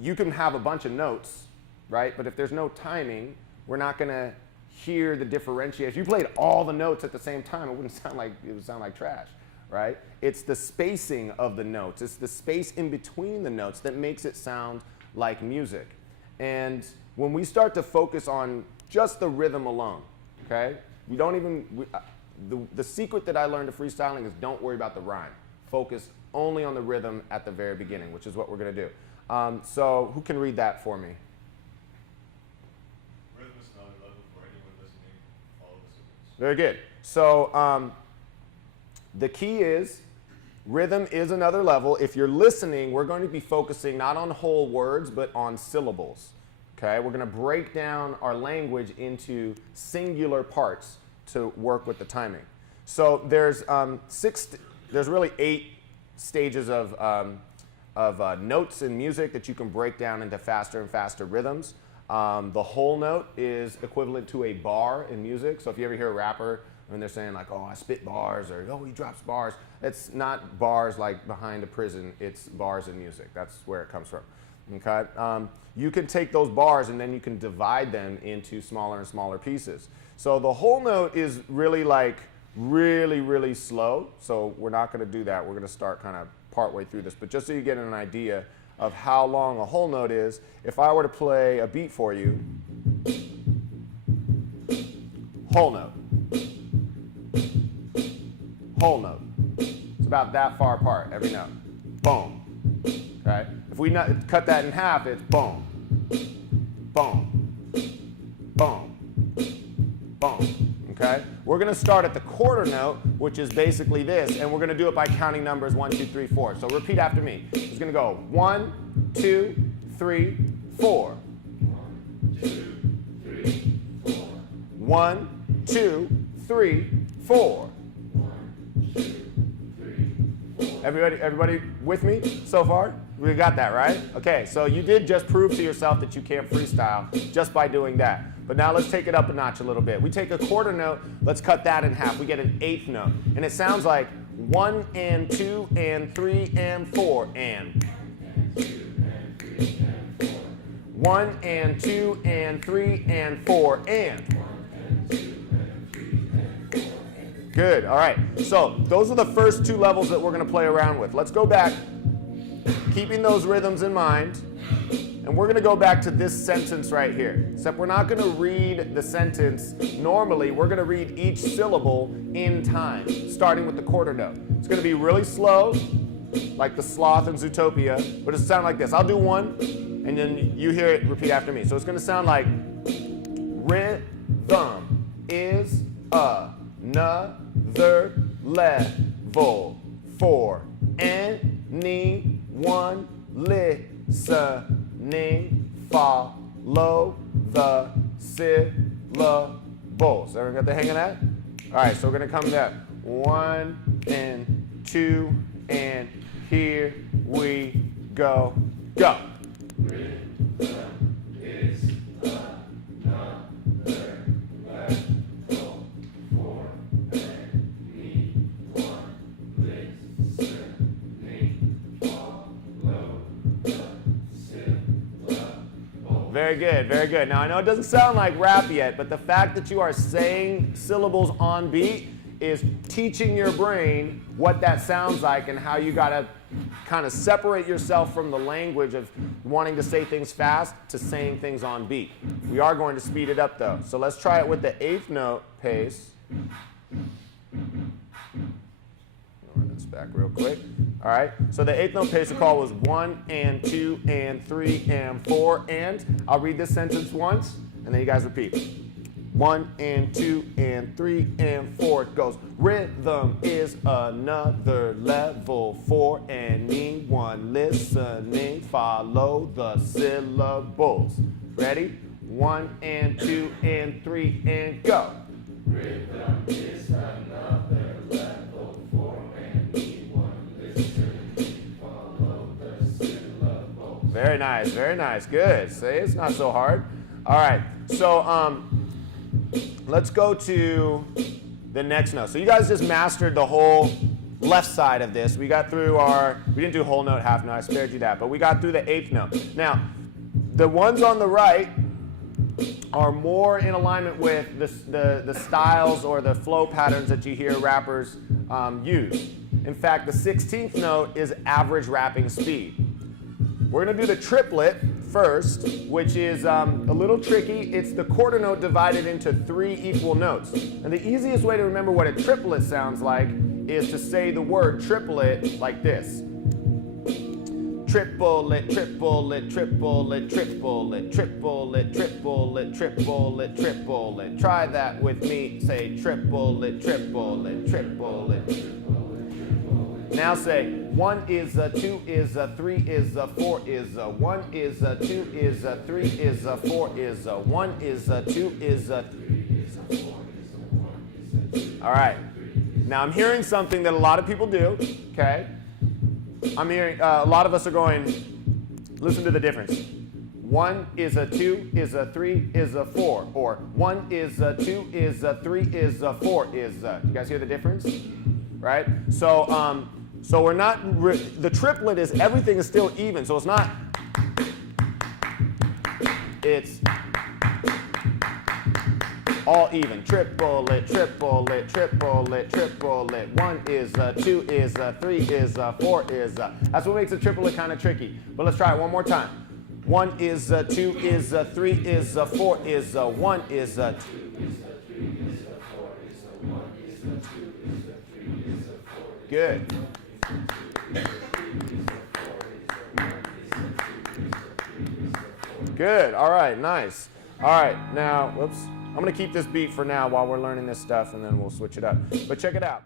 you can have a bunch of notes, right? But if there's no timing, we're not going to hear the differentiation. If you played all the notes at the same time, it would sound like trash, right? It's the spacing of the notes. It's the space in between the notes that makes it sound like music. And when we start to focus on just the rhythm alone, okay? We don't even, the secret that I learned of freestyling is don't worry about the rhyme. Focus only on the rhythm at the very beginning, which is what we're going to do. So who can read that for me? Rhythm is not a level for anyone listening. Follow the signals. Very good. So the key is rhythm is another level. If you're listening, we're going to be focusing not on whole words, but on syllables. Okay? We're going to break down our language into singular parts to work with the timing. So there's really 8 stages of notes in music that you can break down into faster and faster rhythms. The whole note is equivalent to a bar in music. So if you ever hear a rapper and they're saying like, oh, I spit bars, or oh, he drops bars, it's not bars like behind a prison, it's bars in music. That's where it comes from. Okay? You can take those bars and then you can divide them into smaller and smaller pieces. So the whole note is really like really slow. So we're not going to do that. We're going to start kind of partway through this. But just so you get an idea of how long a whole note is, if I were to play a beat for you, whole note, whole note. It's about that far apart, every note. Boom. Okay? If we cut that in half, it's boom, boom, boom, boom. Okay? We're going to start at the quarter note, which is basically this, and we're going to do it by counting numbers 1, 2, 3, 4. So repeat after me. It's going to go 1, 2, 3, 4. 1, 2, 3, 4. Everybody with me so far? We got that, right? Okay, so you did just prove to yourself that you can't freestyle just by doing that. But now let's take it up a notch a little bit. We take a quarter note, let's cut that in half. We get an 8th note. And it sounds like 1 and 2 and 3 and 4 and. 1 and 2 and 3 and 4 and. Good, all right. So those are the first 2 levels that we're going to play around with. Let's go back, keeping those rhythms in mind. And we're going to go back to this sentence right here. Except we're not going to read the sentence normally. We're going to read each syllable in time, starting with the quarter note. It's going to be really slow, like the sloth in Zootopia, but it'll sound like this. I'll do one, and then you hear it repeat after me. So it's going to sound like rhythm is another level for anyone listening. Follow the syllables. Everyone got the hang of that? All right, so we're going to come to 1 and 2, and here we go. Go. Rhythm is another level for anyone listening. Follow the syllables. Very good, very good. Now I know it doesn't sound like rap yet, but the fact that you are saying syllables on beat is teaching your brain what that sounds like and how you gotta kind of separate yourself from the language of wanting to say things fast to saying things on beat. We are going to speed it up though. So let's try it with the 8th note pace. Run this back real quick. All right, so the 8th note pace call was 1 and 2 and 3 and 4 and. I'll read this sentence once and then you guys repeat. 1 and 2 and 3 and 4. It goes, rhythm is another level for anyone listening. Follow the syllables. Ready? 1 and 2 and 3 and go. Rhythm is another level for anyone listening. Follow the syllables. Very nice, very nice. Good. See, it's not so hard. All right, so let's go to the next note. So you guys just mastered the whole left side of this. We got through we didn't do whole note, half note, I spared you that, but we got through the 8th note. Now, the ones on the right are more in alignment with the styles or the flow patterns that you hear rappers use. In fact, the 16th note is average rapping speed. We're going to do the triplet first, which is a little tricky. It's the quarter note divided into 3 equal notes. And the easiest way to remember what a triplet sounds like is to say the word triplet like this. Triplet, triplet, triplet, triplet, triplet, triplet, triplet, triplet. Try that with me. Say triplet, triplet, triplet. Now say 1 is a 2 is a 3 is a 4 is a 1 is a 2 is a 3 is a 4 is a 1 is a 2 is a 3 is a 4 is a 1 is a 2. All right. Now I'm hearing something that a lot of people do. Okay. I'm hearing a lot of us are going. Listen to the difference. 1 is a 2 is a 3 is a 4, or 1 is a 2 is a 3 is a 4 is a. You guys hear the difference? Right? So so we're not, the triplet is, everything is still even, so it's not, it's all even. Triplet, triplet, triplet, triplet. 1 is a 2 is a 3 is a 4 is a. That's what makes a triplet kind of tricky. But let's try it one more time. 1 is a 2 is a 3 is a 4 is a 1 is a 2 is a 3 is a 4 is a 1 is a 2 is a 3 is a 4. Good. Good. All right. Nice. All right. Now, whoops. I'm going to keep this beat for now while we're learning this stuff, and then we'll switch it up. But check it out.